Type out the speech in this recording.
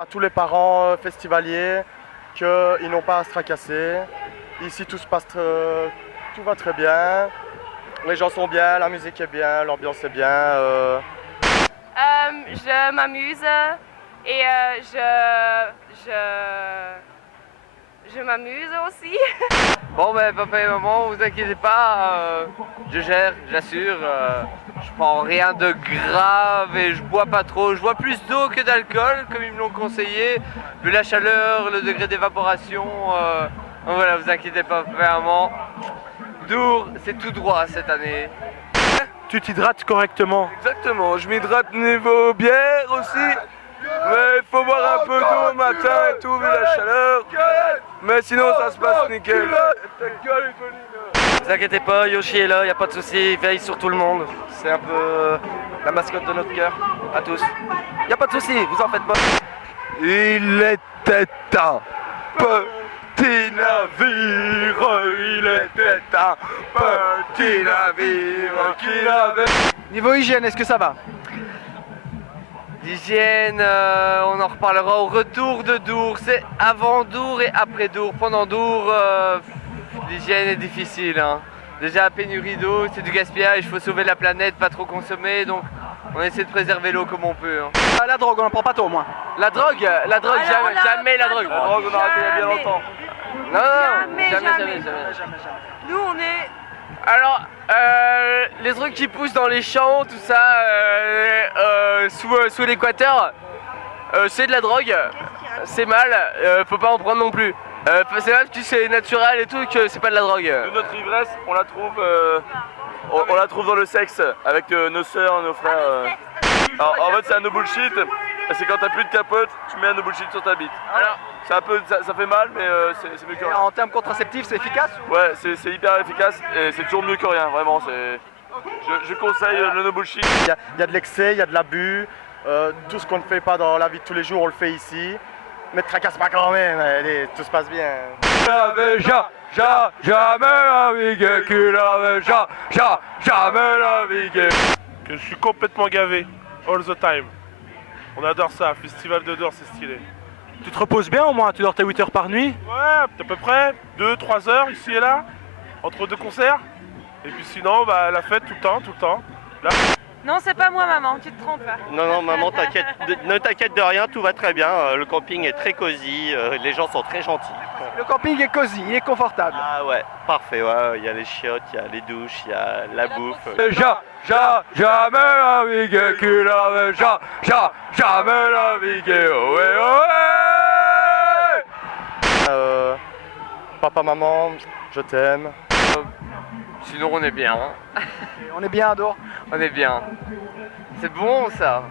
À tous les parents festivaliers qu'ils n'ont pas à se tracasser. Ici tout tout va très bien. Les gens sont bien, la musique est bien, l'ambiance est bien. Je m'amuse et je m'amuse aussi. Bon ben papa et maman, vous inquiétez pas, je gère, j'assure, je prends rien de grave et je bois pas trop. Je bois plus d'eau que d'alcool, comme ils me l'ont conseillé. Vu la chaleur, le degré d'évaporation, donc voilà, vous inquiétez pas, papa et maman. Dour, c'est tout droit cette année. Tu t'hydrates correctement? Exactement, je m'hydrate niveau bière aussi. Mais il faut boire un peu d'eau au matin et tout, vu la chaleur. Mais sinon ça se passe nickel. Ne vous inquiétez pas, Yoshi est là, y a pas de souci, il veille sur tout le monde. C'est un peu la mascotte de notre cœur, à tous. Y a pas de souci, vous en faites pas. Il était un petit navire, il était un petit navire qui avait... Niveau hygiène, est-ce que ça va? L'hygiène, on en reparlera au retour de Dour. C'est avant Dour et après Dour. Pendant Dour, l'hygiène est difficile. Hein. Déjà, pénurie d'eau, c'est du gaspillage, il faut sauver la planète, pas trop consommer. Donc, on essaie de préserver l'eau comme on peut. Hein. La drogue, on n'en prend pas tôt au moins. La drogue, jamais la drogue. La drogue, on a arrêté il y a bien longtemps. Non, jamais. Nous, on est... Alors, les trucs qui poussent dans les champs, tout ça, sous l'équateur, c'est de la drogue, c'est mal, faut pas en prendre non plus. C'est mal que c'est naturel et tout, que c'est pas de la drogue. Nous, notre ivresse, on la trouve dans le sexe, avec nos sœurs, nos frères. Alors, en fait, c'est un no bullshit, c'est quand t'as plus de capote, tu mets un no bullshit sur ta bite. Alors, c'est un peu, ça fait mal, mais c'est mieux que rien. En termes contraceptifs, c'est efficace? Ouais, c'est hyper efficace et c'est toujours mieux que rien, vraiment. Je conseille le no bullshit. Il y a de l'excès, il y a de l'abus. Tout ce qu'on ne fait pas dans la vie de tous les jours, on le fait ici. Mais ne tracasse pas quand même, allez, tout se passe bien. Jamais navigué, jamais navigué. Que je suis complètement gavé, all the time. On adore ça, festival de Dour, c'est stylé. Tu te reposes bien au moins? Tu dors tes 8 heures par nuit? Ouais, à peu près 2-3 heures ici et là, entre deux concerts. Et puis sinon, bah, la fête tout le temps. Là. Non, c'est pas moi, maman, tu te trompes. Non, maman, t'inquiète, ne t'inquiète de rien, tout va très bien. Le camping est très cosy, les gens sont très gentils. Le camping est cosy, il est confortable. Ah ouais, parfait, ouais, il y a les chiottes, il y a les douches, il y a la bouffe. Jamais navigué, jamais navigué, Papa, maman, je t'aime. Sinon, on est bien. Hein. On est bien à Dour? On est bien. C'est bon ça.